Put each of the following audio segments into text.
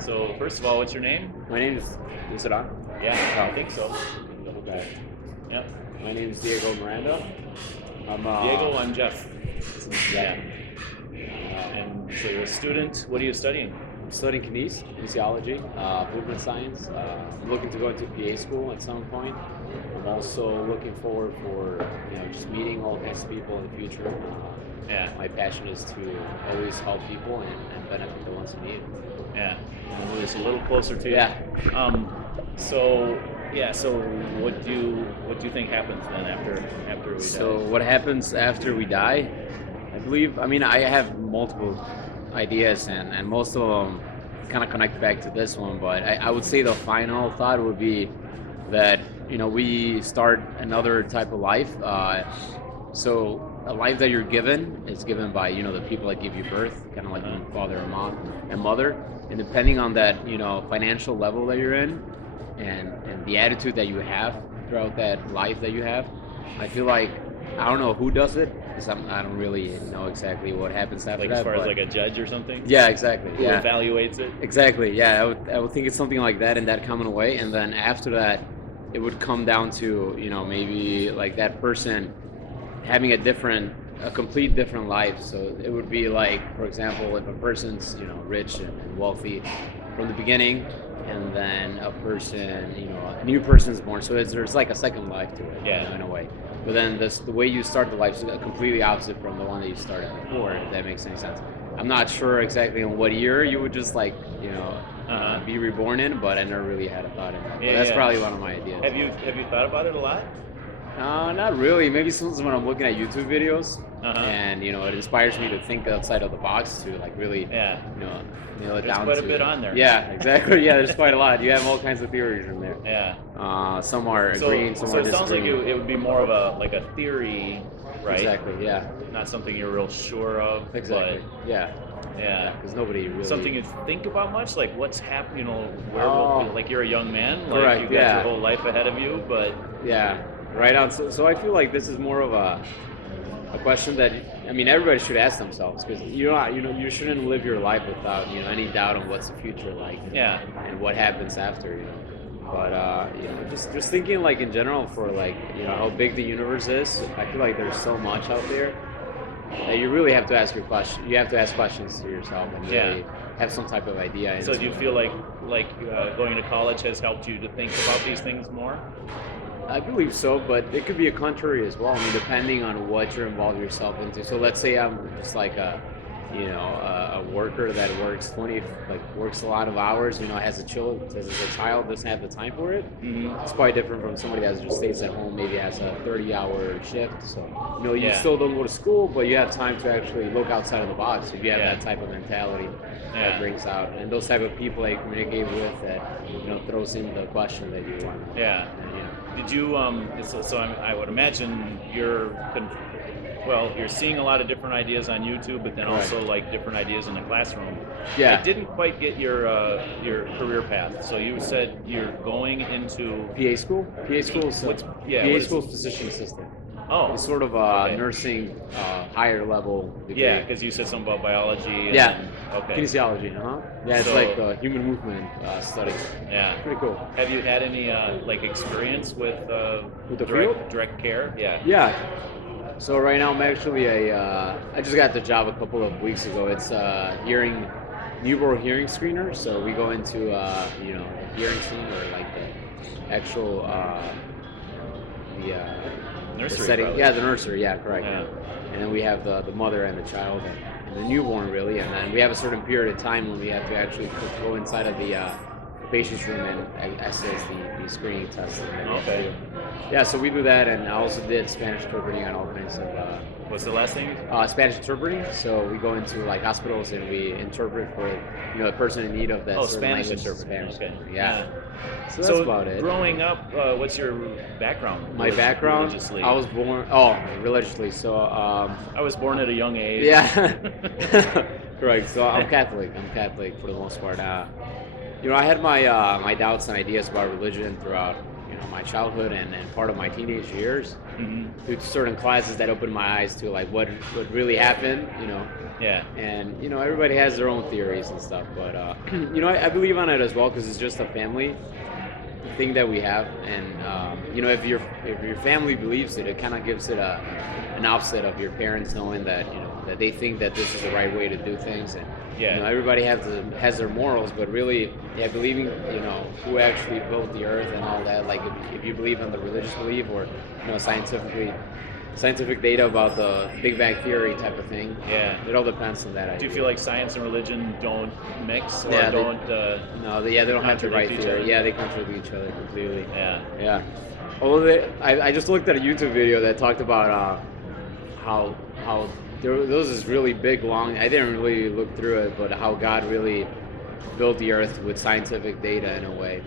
So first of all, what's your name? My name is it on? Yeah, I think so. Okay. Yeah. My name is Diego Miranda. I'm Diego, I'm Jeff. Yeah. Uh, And so you're a student. What are you studying? I'm studying kinesiology, movement science. I'm looking to go into PA school at some point. I'm also looking forward for just meeting all kinds of people in the future. Yeah. My passion is to always help people and benefit the ones who need it. Yeah. I'll move this a little closer to you. Yeah. So what do you think happens then after we So die? what happens after we die? I have multiple ideas and most of them kind of connect back to this one, but I would say the final thought would be that, we start another type of life. So a life that you're given is given by, the people that give you birth, kind of like your father and mom and mother. And depending on that, financial level that you're in and the attitude that you have throughout that life that you have, I feel like I don't know who does it because I don't really know exactly what happens after Like that. as far as but- like a judge or something? yeah, exactly. Who Yeah, evaluates it? exactly. Yeah, I would think it's something like that in that common way, and then after that, it would come down to maybe like that person having a complete different life. So it would be like, for example, if a person's rich and wealthy from the beginning, and then a new person is born. So there's like a second life to it, Yeah. in a way. But then the way you start the life is completely opposite from the one that you started before. If that makes any sense. I'm not sure exactly in what year you would just be reborn in, but I never really had a thought in that. But Yeah, that's yeah. probably one of my ideas. Have you thought about it a lot? Not really. Maybe sometimes when I'm looking at YouTube videos, Uh-huh. and it inspires me to think outside of the box to like really, Yeah. nail it There's down. quite a to, bit on there. Yeah, exactly. Yeah, there's quite a lot. You have all kinds of theories in there. Yeah. Some are agreeing, some So are it sounds like disagreeing. it would be more of a theory, right? Exactly. Yeah. Not something you're real sure of. Exactly. Yeah. Yeah. Because nobody really. Something you think about much, like what's happening, where Oh. will, like you're a young man, like Correct, you got yeah. your whole life ahead of you, but Yeah. Right on. So I feel like this is more of a question that everybody should ask themselves, because you shouldn't live your life without any doubt on what's the future like. yeah. And what happens after. But just thinking like in general for like how big the universe is. I feel like there's so much out there that you really have to ask your question. You have to ask questions to yourself and really have some type of idea. So do you feel like going to college has helped you to think about these things more? I believe so, but it could be a contrary as well. Depending on what you're involved yourself into. So let's say I'm just like a worker that works works a lot of hours. Has a child, doesn't have the time for it. Mm-hmm. It's quite different from somebody that just stays at home, maybe has a 30-hour shift. So you Yeah. still don't go to school, but you have time to actually look outside of the box. If you have Yeah. that type of mentality, Yeah. that brings out, and those type of people I communicate with, that throws in the question that you want. Yeah. Did you I would imagine you're seeing a lot of different ideas on YouTube, but then Right. also like different ideas in the classroom. Yeah. I didn't quite get your career path. So you said you're going into PA school. PA school. So What's- yeah, PA what is school is it? physician assistant. oh It's sort of Okay. nursing, higher level degree. yeah, because you said something about biology. And, Yeah. Okay. Kinesiology. Yeah, it's So- like human movement study. Yeah. Pretty cool. Have you had any experience with the field? direct care? Yeah. Yeah. So right now I'm actually I just got the job a couple of weeks ago. It's newborn hearing screener. So we go into the hearing scene, or like the actual Nursery. setting. probably. Yeah, the nursery. Yeah, correct. Yeah. And then we have the mother and the child and the newborn, really. And then we have a certain period of time when we have to actually go inside of the patient's room and access the screening testing that we have to Okay. do. Yeah, so we do that, and I also did Spanish interpreting on all kinds of What's the last thing? Spanish interpreting. So we go into like hospitals and we interpret for a person in need of that certain Spanish language. interpreting. Spanish Okay. interpreting, yeah. So that's So about it. growing up, what's your background? My background, religiously? I was born religiously. So I was born at a young age. yeah, correct. So I'm Catholic. For the most part. I had my my doubts and ideas about religion throughout my childhood and part of my teenage years Hmm. through certain classes that opened my eyes to like what really happened, Yeah. and everybody has their own theories and stuff, but I believe on it as well because it's just a family thing that we have, and if your family believes it, it kind of gives it an offset of your parents knowing that that they think that this is the right way to do things, and Yeah. everybody has their morals, but really, yeah, believing who actually built the earth and all that. Like if you believe in the religious belief or scientific data about the Big Bang Theory type of thing. Yeah. It all depends on that idea. Do you feel like science and religion don't mix or Yeah, don't? No, they don't have the right contradict each theory. other? Yeah, they contradict each other completely. Yeah. Yeah. Although I just looked at a YouTube video that talked about how there was this really big long. I didn't really look through it, but how God really built the earth with scientific data in a way.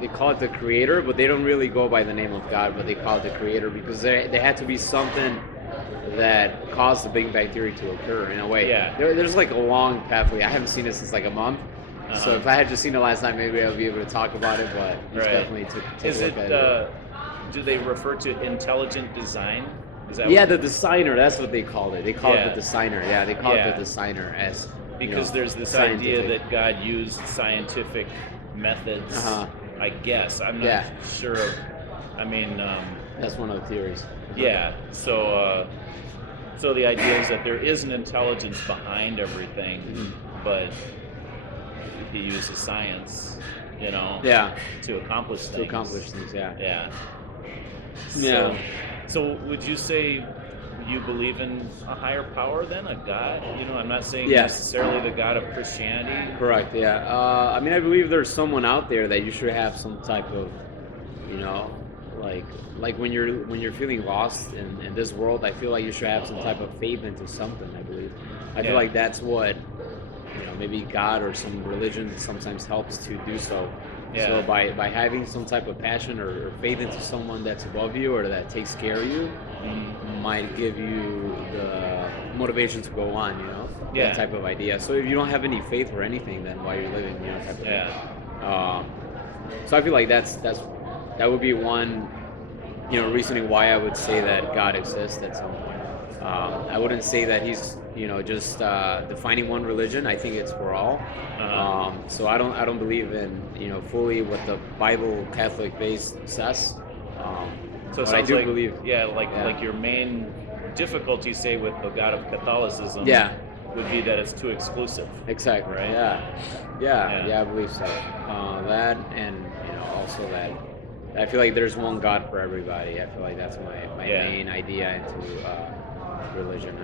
They call it the creator, but they don't really go by the name of God, but they call it the creator because there had to be something that caused the Big Bang Theory to occur in a way. Yeah. There's like a long pathway. I haven't seen it since like a month. So if I had just seen it last night, maybe I'll be able to talk about it, but it's Right. definitely take Is a look it? at it. Do they refer to intelligent design? Is that Yeah, what- the designer, that's what they called it. They call it Yeah. the designer. Yeah, they call it Yeah. the designer as because there's this scientific. idea that God used scientific methods. Uh-huh. I guess I'm not Yeah. sure. I mean, That's one of the theories. yeah. So the idea is that there is an intelligence behind everything, but he uses science, Yeah, to accomplish things. to accomplish things. Yeah. Yeah. Yeah. So would you say you believe in a higher power then, a God? I'm not saying Yes. necessarily the God of Christianity. Correct. Yeah. I mean, I believe there's someone out there that you should have some type of, like when you're feeling lost in this world. I feel like you should have some type of faith into something. I believe. I feel Yeah. like that's what, maybe God or some religion sometimes helps to do so. Yeah. So by having some type of passion or faith into someone that's above you or that takes care of you, might give you the motivation to go on, Yeah. that type of idea. So if you don't have any faith or anything, then why you're living, type of Yeah. thing. So I feel like that would be one, reasoning why I would say that God exists at some point. I wouldn't say that he's, just defining one religion. I think it's for all. Uh-huh. So I don't believe in, fully what the Bible Catholic base says. So it but I sounds do like, believe. like your main difficulty, say, with the God of Catholicism, Yeah. would be that it's too exclusive. Exactly. Right? Yeah, I believe so. That and also that I feel like there's one God for everybody. I feel like that's my Yeah. main idea into religion.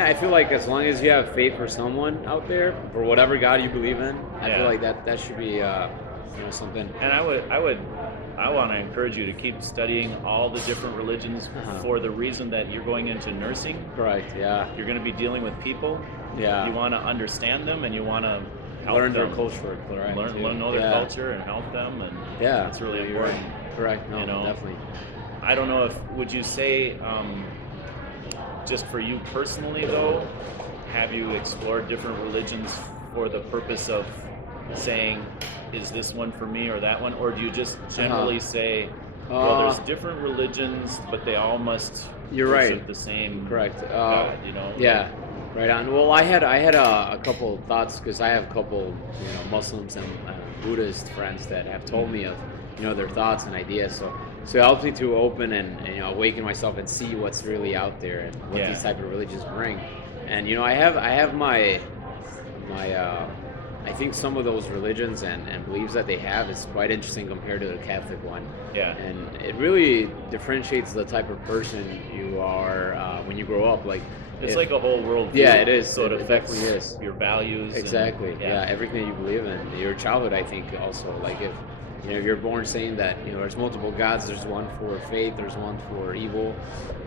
I feel like as long as you have faith for someone out there, for whatever God you believe in, I Yeah. feel like that should be something. And I want to encourage you to keep studying all the different religions Uh-huh. for the reason that you're going into nursing. Correct. Yeah. You're going to be dealing with people. Yeah. You want to understand them, and you want to help Learn them. their culture. Correct. Learn, too. know their Yeah. culture and help them, and Yeah. it's really You're right. important. Correct. No, definitely. I don't know if would you say, just for you personally though, have you explored different religions for the purpose of saying, is this one for me or that one, or do you just generally say, well, there's different religions, but they all must You're worship right. the same Correct. God, Yeah. Right on. Well, I had a couple thoughts because I have a couple Muslims and Buddhist friends that have told me of their thoughts and ideas. So it helps me to open and awaken myself and see what's really out there and what Yeah. these type of religions bring. And I have my I think some of those religions and beliefs that they have is quite interesting compared to the Catholic one. Yeah. And it really differentiates the type of person you are when you grow up. Like It's if- like a whole worldview. Yeah, it is. So it It affects definitely is. your values. and- Exactly. Yeah. Everything that you believe in. Your childhood, I think, also. Like if you're born saying that there's multiple gods. There's one for faith. There's one for evil.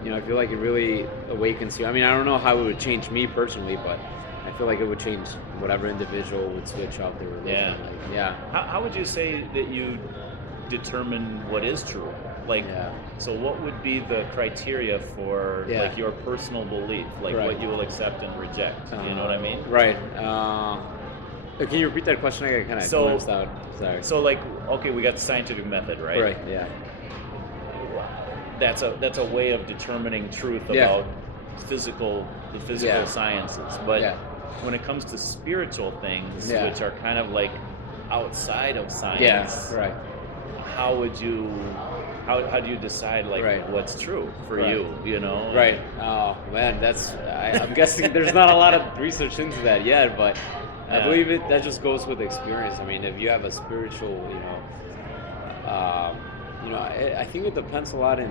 I feel like it really awakens you. I mean, I don't know how it would change me personally, but I feel like it would change whatever individual would switch up their religion. Yeah. Like, yeah. How would you say that you determine what is true? Like, Yeah. so what would be the criteria for Yeah. like your personal belief, like Right. what you will accept and reject? You know what I mean? Right. Can you repeat that question? I got kind of So- glimpsed out. Sorry. So like, okay, we got the scientific method, right? Right. Yeah. That's a way of determining truth Yeah. about the physical Yeah. sciences. But Yeah. when it comes to spiritual things, Yeah. which are kind of like outside of science, Yeah. Right. how would you how do you decide like Right. what's true for Right. you? You know? Right. Oh man, I'm guessing there's not a lot of research into that yet, but I Yeah. believe that just goes with experience. I mean, if you have a spiritual, I think it depends a lot in.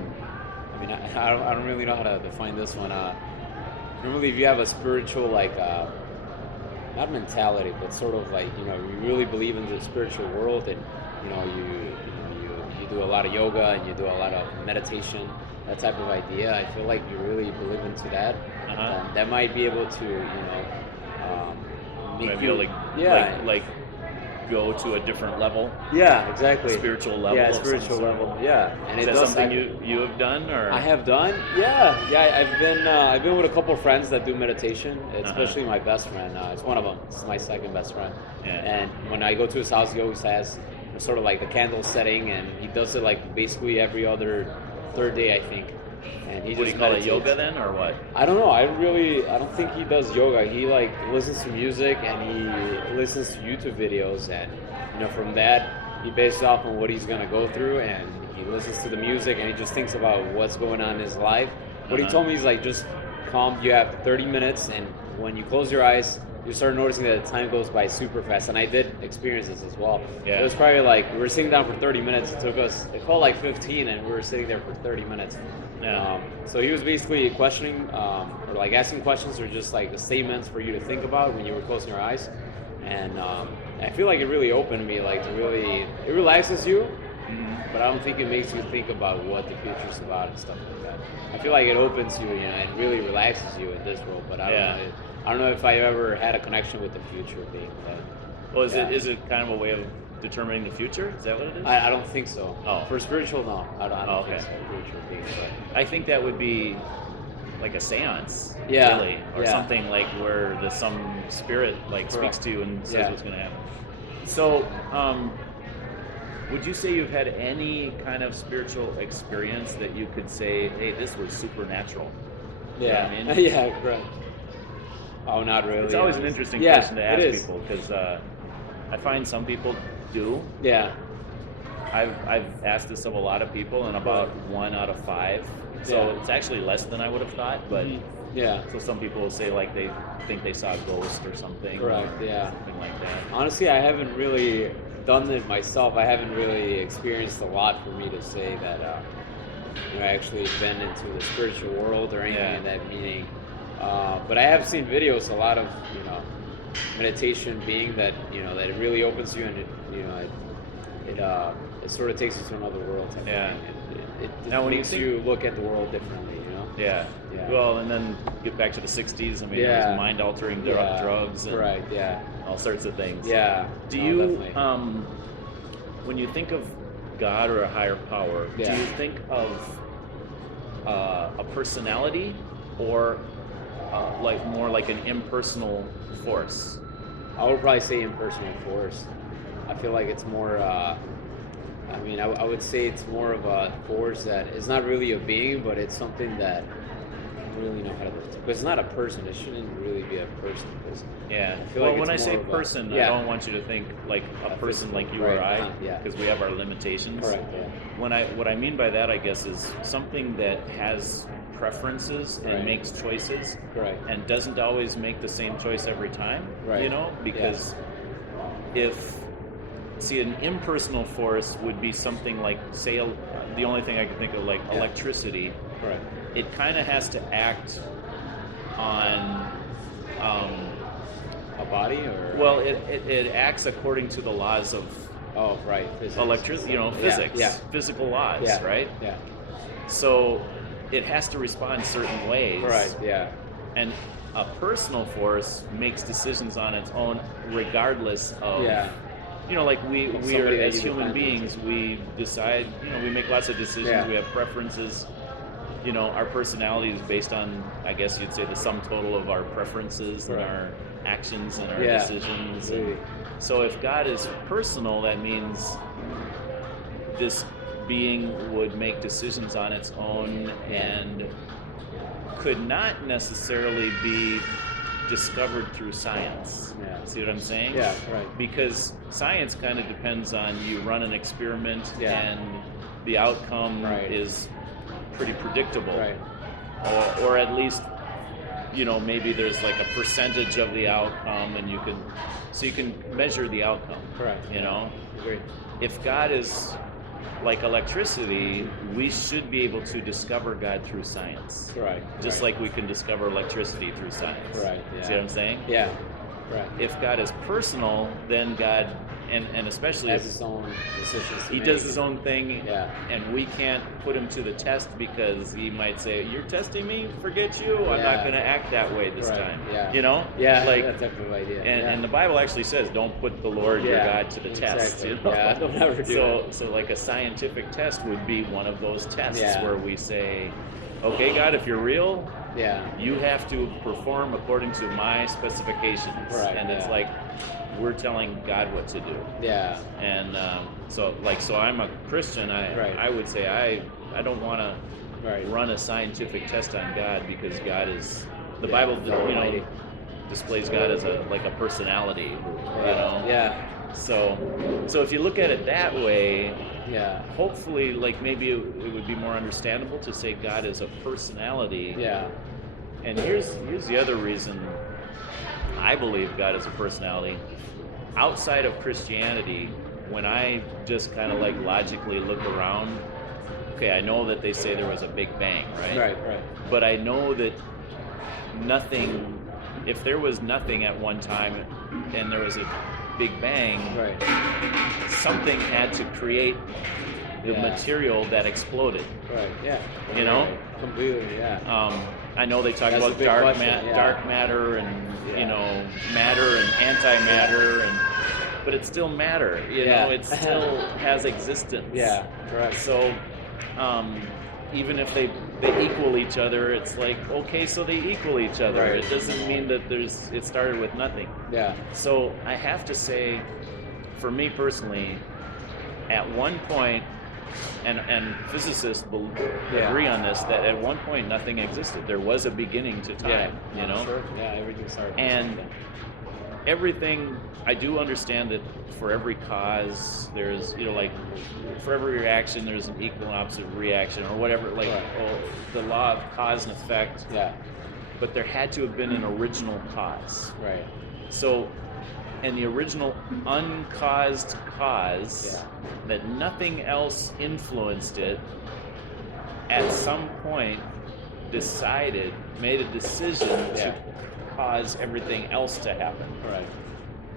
I mean, I don't really know how to define this one. Normally, if you have a spiritual not mentality, but sort of like you really believe in the spiritual world, and you do a lot of yoga and you do a lot of meditation, that type of idea. I feel like you really believe into that. Uh-huh. That might be able to make Maybe you like go to a different level, yeah, exactly, spiritual level. yeah, of some spiritual sort. level, yeah. And Is it that does something you have done, or I have done, yeah. I've been with a couple of friends that do meditation, especially my best friend. It's one of them. It's my second best friend. Yeah. And when I go to his house, he always has sort of like the candle setting, and he does it like basically every other third day, I think. And he What do just you call it, meditates. yoga then, or what? I don't know. I don't think he does yoga. He like listens to music and he listens to YouTube videos, and from that he bases off on what he's gonna go through, and he listens to the music and he just thinks about what's going on in his life. What he told me is like just calm. You have 30 minutes, and when you close your eyes, you start noticing that the time goes by super fast. And I did experience this as well. Yeah. It was probably like we were sitting down for 30 minutes. It felt like 15, and we were sitting there for 30 minutes. Yeah. So he was basically questioning or like asking questions, or just like the statements for you to think about when you were closing your eyes. And I feel like it really opened me, like it relaxes you, but I don't think it makes you think about what the future's about and stuff like that. I feel like it opens you, it really relaxes you in this world. But I don't know if I ever had a connection with the future being that. Well, is it kind of a way of determining the future? Is that what it is? I don't think so. Oh. For spiritual, no. I don't Okay. think so. Spiritual being, but I think that would be like a séance, Yeah, really, or yeah. something like where some spirit like speaks Correct. to you and says Yeah. what's going to happen. So, would you say you've had any kind of spiritual experience that you could say, hey, this was supernatural? You know yeah, what I mean? yeah, correct. Oh, not really. It's always an honestly. interesting Yeah, question to it ask is. people, because I find some people do. Yeah, I've asked this of a lot of people, and about 1 out of 5. So Yeah. it's actually less than I would have thought, but yeah. so some people will say like they think they saw a ghost or something. Correct, or yeah. something like that. Honestly, I haven't really done it myself. I haven't really experienced a lot for me to say that I actually been into the spiritual world or anything Yeah. in that meaning. But I have seen videos, a lot of meditation being that that it really opens you, and it sort of takes you to another world. Type Yeah. of thing. It Now, when you makes think- you look at the world differently. Yeah. Yeah. Well, and then get back to the 60s. I mean, Yeah. there's mind-altering Yeah. drugs and Right. Yeah. all sorts of things. Yeah. Do no, you, definitely. when you think of God or a higher power, Yeah. do you think of a personality, or like more like an impersonal force? I would probably say impersonal force. I feel like it's more. I would say it's more of a force that is not really a being, but it's something that I don't really know how to. Because it's not a person. It shouldn't really be a person. Because Yeah. I feel Well, like when I it's say more of a- person, I yeah. don't want you to think like a person physical, like you right, or I, yeah. because we have our limitations. Correct. Yeah. What I mean by that, I guess, is something that has preferences and Right. makes choices, Correct. and doesn't always make the same choice every time. Right. Because see, an impersonal force would be something like, say, the only thing I can think of, like Yeah. electricity. Correct. It kind of has to act on. A body or Well, it acts according to the laws of oh right physics. electricity, Yeah, physics, Yeah. physical laws, Yeah. right? Yeah. So it has to respond certain ways. Right. Yeah. And a personal force makes decisions on its own, regardless of. Yeah. Like we Somebody are, that as you human depend on. beings, we decide. We make lots of decisions. Yeah. We have preferences. Our personality is based on, I guess you'd say, the sum total of our preferences and Right. our actions and our Yeah. decisions. Really. So if God is personal, that means this being would make decisions on its own and could not necessarily be discovered through science. Yeah. See what I'm saying? Yeah, right. Because science kind of depends on you run an experiment Yeah. and the outcome Right. is pretty predictable. Right. Or at least, maybe there's like a percentage of the outcome and you can measure the outcome. Correct. Agree. If God is like electricity, we should be able to discover God through science. Right. Just right. like we can discover electricity through science. Right. Yeah. See what I'm saying? Yeah. Right. If God is personal, then God, and especially Has if his own decisions to he make. does his own thing, Yeah. and we can't put him to the test because he might say, "You're testing me? Forget you. I'm Yeah. not going to act that way this Right. time." Yeah. Yeah, Yeah. like, that type of idea. and the Bible actually says, "Don't put the Lord your Yeah, God to the test." exactly. Yeah, don't ever do So like a scientific test would be one of those tests Yeah. where we say, "Okay, God, if you're real, Yeah. you have to perform according to my specifications." Right, And it's yeah. like we're telling God what to do. Yeah. And so I'm a Christian. Right. I would say I don't want to Right. run a scientific test on God because God is the Yeah, Bible Almighty. displays God as a personality. Yeah. So if you look at it that way, Yeah. hopefully, like maybe it would be more understandable to say God is a personality. Yeah. And here's the other reason I believe God is a personality. Outside of Christianity, when I just kind of like logically look around, okay, I know that they say there was a big bang, right? Right. Right. But I know that nothing, if there was nothing at one time and there was a big bang, Right. something had to create the Yeah. material that exploded. Right. Yeah. You know? Completely. Yeah. I know they talk That's a about big question, yeah. dark matter and Yeah. matter and antimatter, but it's still matter. Yeah. It still has existence. Yeah. Correct. So even if they equal each other, it's like, okay, so they equal each other. Right. It doesn't mean that it started with nothing. Yeah. So I have to say, for me personally, at one point, and physicists Yeah. agree on this, that at one point nothing existed. There was a beginning to time, Yeah. Sure. Yeah. Everything started. with And something. everything, I do understand that for every cause, there's, like for every reaction, there's an equal and opposite reaction or whatever, like Right. the law of cause and effect. Yeah. But there had to have been an original cause. Right. So, and the original uncaused cause, that nothing else influenced it, at some point made a decision to cause everything else to happen. Right.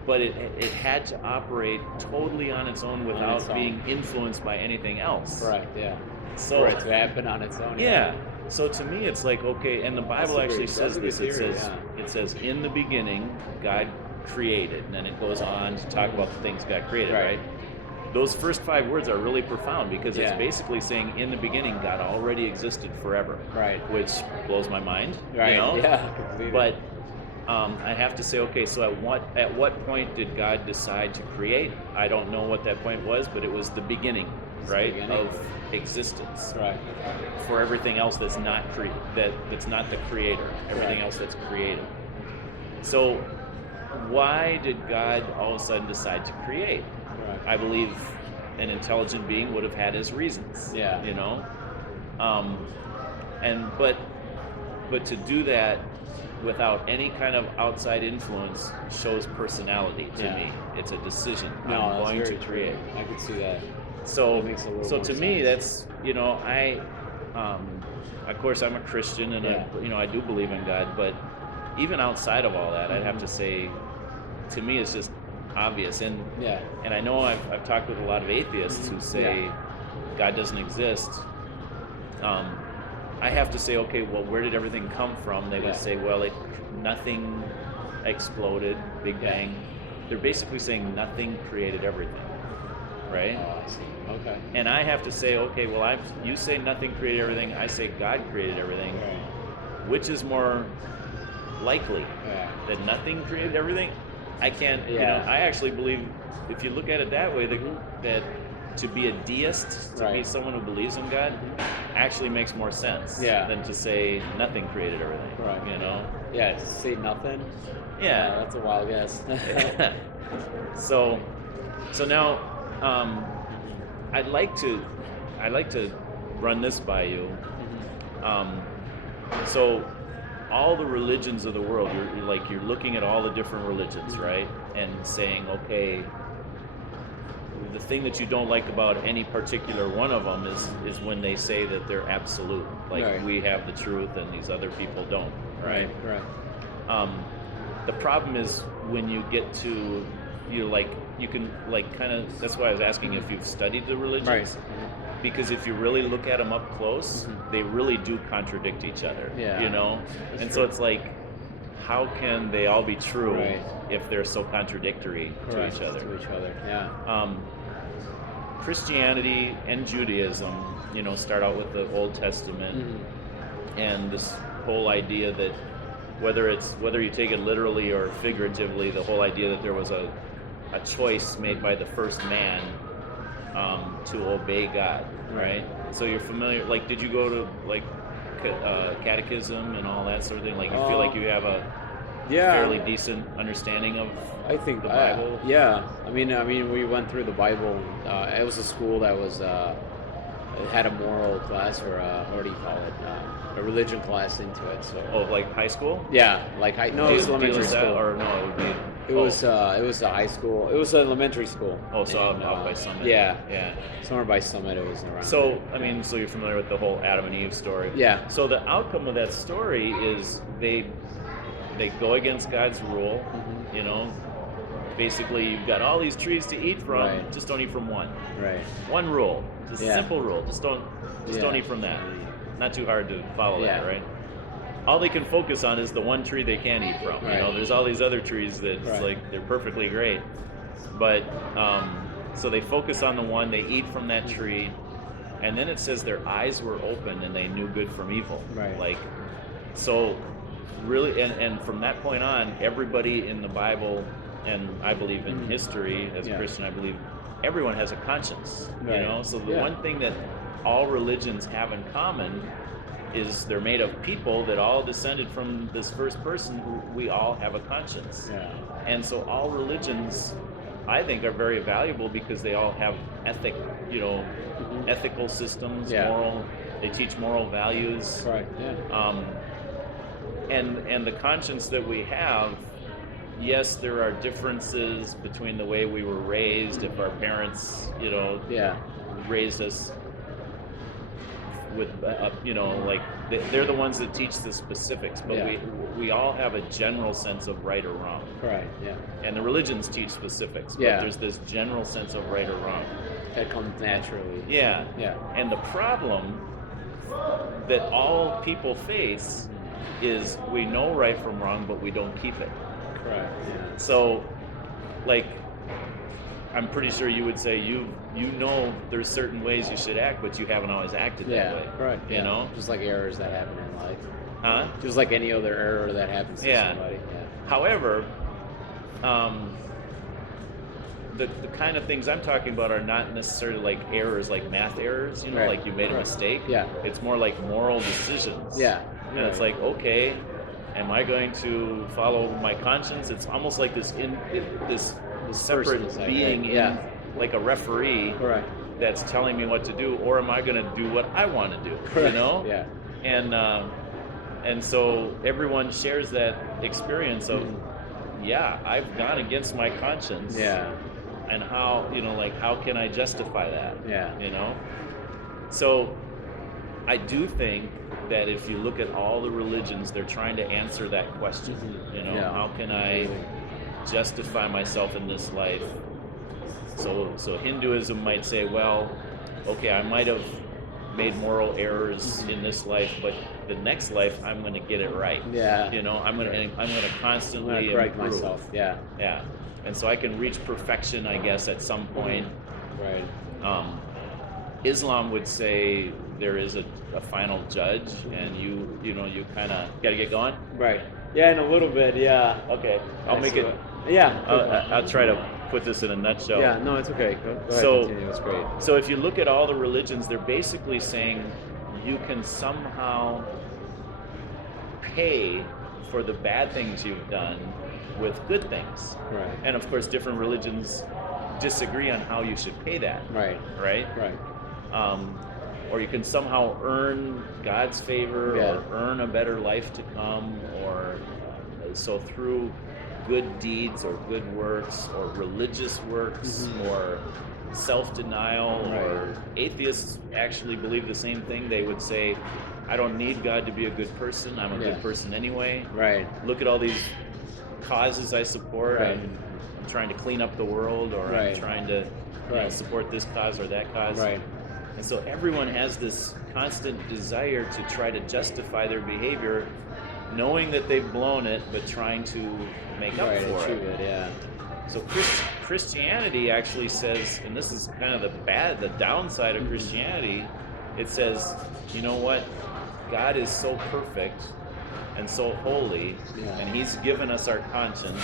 But it had to operate totally on its own without its own. being influenced by anything else. Right. Yeah. So For it to happen on its own. yeah. So to me, it's like, okay, and the Bible That's a actually great- says that's a this. good It theory, says, in the beginning, God created, and then it goes on to talk about the things God created, Right. right? Those first 5 words are really profound because it's Yeah. basically saying, in the beginning, God already existed forever, Right. which blows my mind, Right. you know? Yeah. Completely. But I have to say, okay, so at what point did God decide to create? I don't know what that point was, but it was the beginning, It's the right, beginning. of existence Right. for everything else that's not that's not the creator, everything Right. else that's created. So why did God all of a sudden decide to create? Right. I believe an intelligent being would have had his reasons. Yeah. But to do that without any kind of outside influence shows personality to Yeah. me. It's a decision. No, I'm that's going very to true. create. I could see that. So, That makes a little so more to me, sense. that's of course, I'm a Christian, and Yeah. I do believe in God. But even outside of all that, I'd have to say, to me, it's just obvious. And Yeah. and I know I've talked with a lot of atheists who say Yeah. God doesn't exist. I have to say, okay, well, where did everything come from? They would Yeah. say, well, nothing exploded, Big Yeah. Bang. They're basically saying nothing created everything, right? Oh, I see. Okay. And I have to say, okay, well, you say nothing created everything. I say God created everything. Right. Which is more likely, Yeah. that nothing created everything, I can't, Yeah. I actually believe if you look at it that way, Mhm. that to be a deist, to be Right. someone who believes in God, actually makes more sense Yeah. than to say nothing created everything. Right. You know? Yeah, to say nothing. Yeah. That's a wild guess. so, so now, I'd like to, run this by you. Um, so, all the religions of the world, you're looking at all the different religions, right, and saying, okay, the thing that you don't like about any particular one of them is when they say that they're absolute, like Right. we have the truth and these other people don't, right? Right. The problem is when you get to you can kind of, that's why I was asking if you've studied the religions, Right. because if you really look at them up close, they really do contradict each other. Yeah. That's And true. so it's like, how can they all be true Right. if they're so contradictory to each other? Yeah. Christianity and Judaism, start out with the Old Testament, and this whole idea that whether you take it literally or figuratively, the whole idea that there was a choice made by the first man to obey God, right? So you're familiar, like, did you go to catechism and all that sort of thing? Like, you feel like you have a fairly decent understanding of I think the Bible? Yeah, I mean, we went through the Bible. It was a school that was it had a moral class, or what do you call it? A religion class into it. So. Oh, like high school? Yeah, like it was elementary school. Or no, it would be. It was a high school. It was an elementary school. Oh, so out by Summit. Yeah. Somewhere by Summit, it was around. So so you're familiar with the whole Adam and Eve story? Yeah. So the outcome of that story is they go against God's rule. Basically, you've got all these trees to eat from. Right. Just don't eat from one. Right. One rule, just a simple rule. Just don't eat from that. Not too hard to follow that, right? All they can focus on is the one tree they can eat from. Right. There's all these other trees that they're perfectly great, but so they focus on the one. They eat from that tree, and then it says their eyes were open and they knew good from evil. Right. So really, and from that point on, everybody in the Bible, and I believe in history as a Christian, I believe everyone has a conscience. Right. So the one thing that all religions have in common is they're made of people that all descended from this first person who we all have a conscience. Yeah. And so all religions, I think, are very valuable because they all have ethical systems, moral. They teach moral values. Right. Yeah. And the conscience that we have, yes, there are differences between the way we were raised. If our parents, raised us with, they're the ones that teach the specifics, but we all have a general sense of right or wrong. Right. Yeah. And the religions teach specifics, but there's this general sense of right or wrong. That comes naturally. Yeah. Yeah. And the problem that all people face is we know right from wrong, but we don't keep it. Correct. Yeah. So, I'm pretty sure you would say there's certain ways you should act, but you haven't always acted that way. Right. You know? Just like errors that happen in life. Huh? Just like any other error that happens to somebody. Yeah. However, the kind of things I'm talking about are not necessarily like errors, like math errors, like you made a mistake. Yeah. It's more like moral decisions. Yeah. And it's like, okay, am I going to follow my conscience? It's almost like this separate being like a referee that's telling me what to do, or am I going to do what I want to do? Correct. Yeah. And so everyone shares that experience of, I've gone against my conscience. Yeah. And how, how can I justify that? Yeah. So I do think that if you look at all the religions, they're trying to answer that question. How can I justify myself in this life? So Hinduism might say, well, okay, I might have made moral errors in this life, but the next life I'm going to get it right. Yeah. I'm going to constantly correct improve. myself. Yeah. Yeah. And so I can reach perfection, I guess, at some point. Right. Islam would say there is a final judge, and you kind of got to get going. Right. Yeah, in a little bit. Yeah. Okay. I'll make it Yeah. I'll try to put this in a nutshell. Yeah. No, it's okay. Go ahead. So- Continue. It's great. So if you look at all the religions, they're basically saying you can somehow pay for the bad things you've done with good things. Right. And of course, different religions disagree on how you should pay that. Right. Right? Right. Or you can somehow earn God's favor Yeah. or earn a better life to come, or so through good deeds or good works or religious works or self-denial. Right. Or atheists actually believe the same thing. They would say, I don't need God to be a good person. I'm a good person anyway. Right. Look at all these causes I support. Right. I'm trying to clean up the world, or Right. I'm trying to support this cause or that cause. Right. And so everyone has this constant desire to try to justify their behavior, knowing that they've blown it, but trying to make up for Achieve it. it. Yeah. So Christianity actually says, and this is kind of the downside of Christianity, it says, you know what? God is so perfect and so holy, and He's given us our conscience,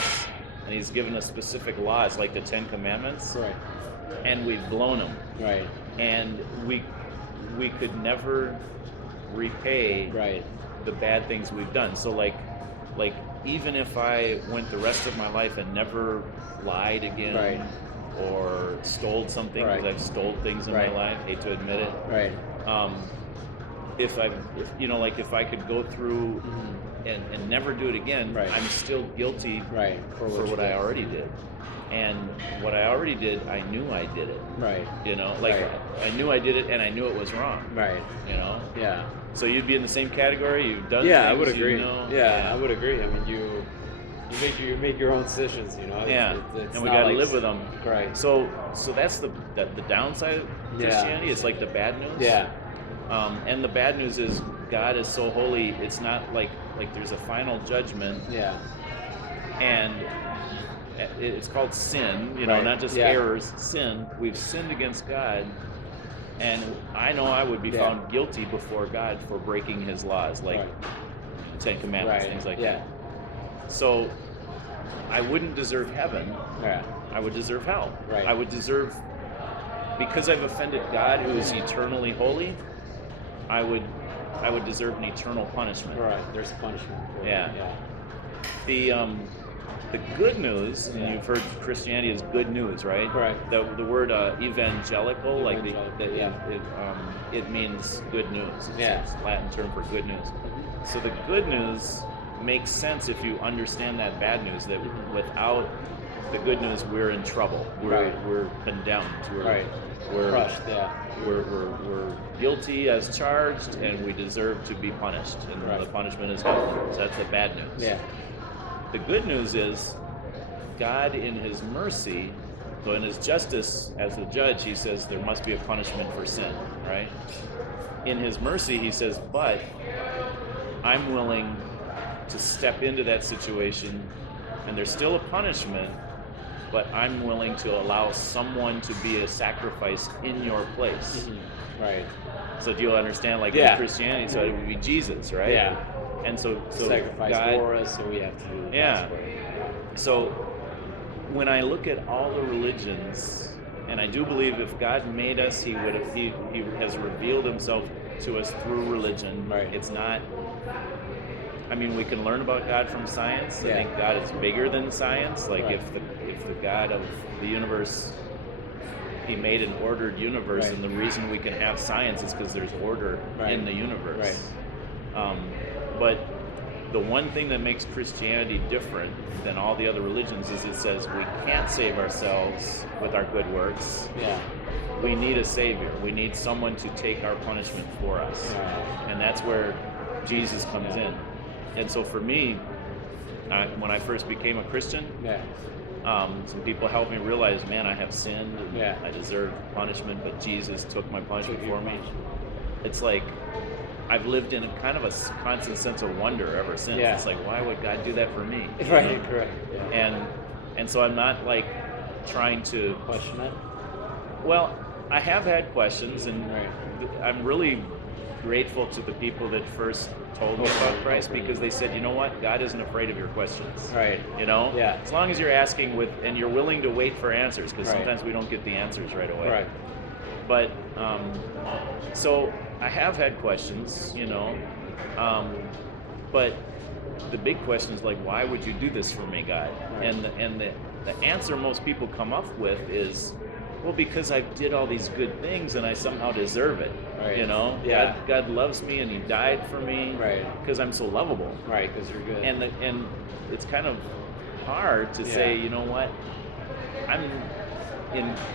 and He's given us specific laws like the Ten Commandments, Right. and we've blown them. Right. And we could never repay the bad things we've done. So like even if I went the rest of my life and never lied again, or stole something, because I've stole things in my life, hate to admit it. Right. If I could go through and never do it again, I'm still guilty for what I already did. And what I already did, I knew I did it. Right. I knew I did it, and I knew it was wrong. Right. Yeah. So you'd be in the same category. You've done. Yeah, I things, would agree. I would agree. I mean, you make your own decisions. Yeah. It's and we not got to like- live with them. Right. So that's the downside of Christianity. It's like the bad news. Yeah. And the bad news is God is so holy. It's not like there's a final judgment. Yeah. And it's called sin, not just errors, sin. We've sinned against God, and I know I would be found guilty before God for breaking His laws, like the Ten Commandments, things like that. So I wouldn't deserve heaven. Yeah. I would deserve hell. Right. I would deserve, because I've offended God, who is eternally holy, I would deserve an eternal punishment. Right. There's a punishment. Yeah. The good news, and you've heard Christianity is good news, right? Right. The word evangelical, Evangelical, it means good news. It's Yeah. a Latin term for good news. So the good news makes sense if you understand that bad news, that without the good news, we're in trouble. We're condemned. We're crushed. Yeah. We're guilty as charged, and we deserve to be punished. And the punishment is hell. So that's the bad news. Yeah. The good news is God, in His mercy, so in His justice as the judge, He says there must be a punishment for sin, right? In His mercy, He says, but I'm willing to step into that situation, and there's still a punishment, but I'm willing to allow someone to be a sacrifice in your place. Right. So do you understand, in Christianity, so it would be Jesus, right? Yeah. And so Sacrifice God, for us, so we have to do Yeah. So when I look at all the religions, and I do believe if God made us, He has revealed Himself to us through religion. Right. It's not. I mean, we can learn about God from science. I think God is bigger than science. If the God of the universe, He made an ordered universe, and the reason we can have science is because there's order in the universe. But the one thing that makes Christianity different than all the other religions is it says we can't save ourselves with our good works. Yeah. We need a Savior. We need someone to take our punishment for us. And that's where Jesus comes in. And so for me, when I first became a Christian, some people helped me realize, man, I have sinned and I deserve punishment, but Jesus took my punishment for me. It's like I've lived in a kind of a constant sense of wonder ever since. It's like, why would God do that for me? Right, correct. Yeah. And so I'm not trying to Question it? Well, I have had questions, and I'm really grateful to the people that first told me about Christ, because they said, you know what, God isn't afraid of your questions. Right. You know? Yeah. As long as you're asking with, and you're willing to wait for answers, because Right. sometimes we don't get the answers right away. Right. But, so I have had questions, you know, but the big question is like, why would you do this for me, God? Right. And the answer most people come up with is, well, because I did all these good things and I somehow deserve it. Right. You know, Yeah. God loves me and He died for me. Right. Because I'm so lovable. Right, because you're good. And it's kind of hard to say, you know what, I'm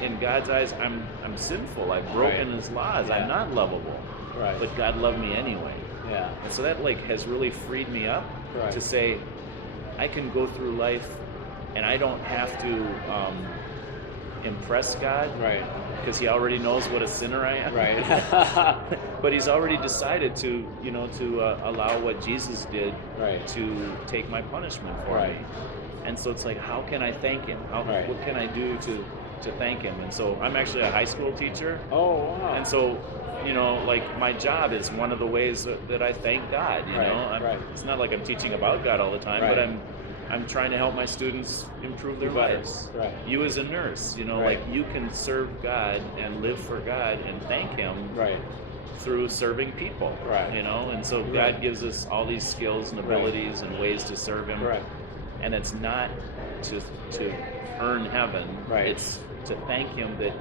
in God's eyes, I'm sinful. I've broken His laws. Yeah. I'm not lovable. Right. But God loved me anyway. Yeah. And so that like has really freed me up to say, I can go through life and I don't have to impress God, Right. because He already knows what a sinner I am. Right. But He's already decided to, you know, to allow what Jesus did Right. to take my punishment for me. And so it's like, how can I thank Him? What can I do to thank Him? And so I'm actually a high school teacher. Oh, wow. And so, you know, like my job is one of the ways that I thank God. You know, it's not like I'm teaching about God all the time, but I'm trying to help my students improve their lives. Right. You as a nurse, you know, like you can serve God and live for God and thank Him through serving people. Right. You know, and so God gives us all these skills and abilities and ways to serve Him. Right. And it's not to earn heaven. Right. It's to thank Him that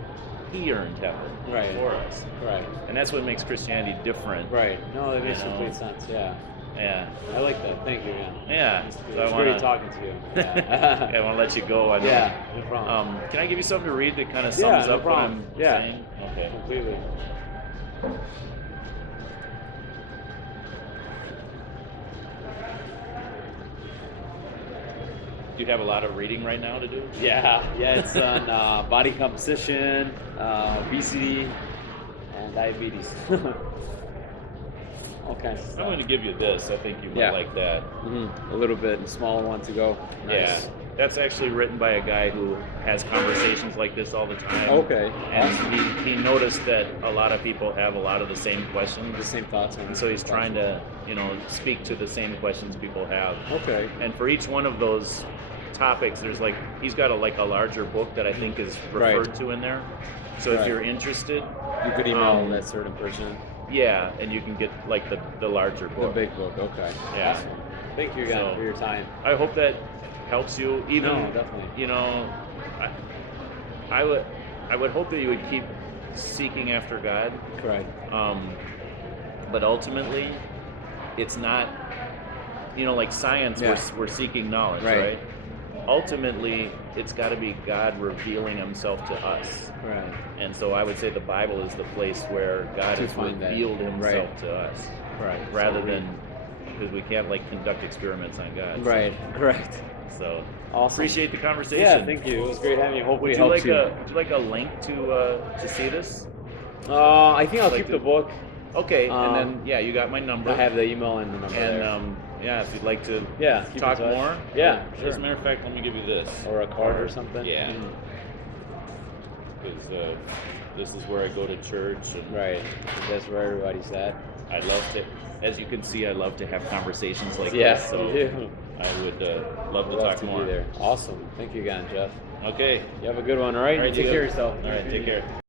He earned heaven for us. Right. And that's what makes Christianity different. Right. No, that makes complete sense. Yeah. Yeah. I like that. Thank you, man. Yeah. It's So great talking to you. Yeah. I want to let you go. No problem. Can I give you something to read that kind of sums no up what problem. I'm saying? Okay. Completely. Do you have a lot of reading right now to do? Yeah, it's on body composition, obesity, and diabetes. All kinds of stuff. I'm going to give you this. I think you might like that. Mm-hmm. A little bit smaller one to go. Nice. Yeah. That's actually written by a guy who has conversations like this all the time. Okay. And Awesome. he noticed that a lot of people have a lot of the same questions. The same thoughts. And so he's trying to, you know, speak to the same questions people have. Okay. And for each one of those topics, there's like, he's got a larger book that I think is referred to in there. So if you're interested, you could email that certain person. Yeah, and you can get like the larger book. The big book, okay. Yeah. Awesome. Thank you again for your time. I hope that helps you. Even, no, definitely. You know, I would hope that you would keep seeking after God. Right. But ultimately, it's not, you know, like science, we're seeking knowledge, right? Ultimately, it's got to be God revealing Himself to us. Right. And so I would say the Bible is the place where God has revealed Himself to us. Right. Rather than, because we can't like conduct experiments on God. Right. Correct. So awesome. Appreciate the conversation. Yeah, thank you. It was great having you. Hopefully, would you like a link to see this? I think I'll keep the book. Okay, and then you got my number. I have the email and the number. And if you'd like to talk more. Yeah, sure. As a matter of fact, let me give you this. Or a card or something. Yeah. Because this is where I go to church. And that's where everybody's at. I love to, as you can see, I love to have conversations like this. Yes, So you do. I would love to talk more. Be there. Awesome. Thank you again, Jeff. Okay. You have a good one, all right? All right, Take care of yourself. All right, take care.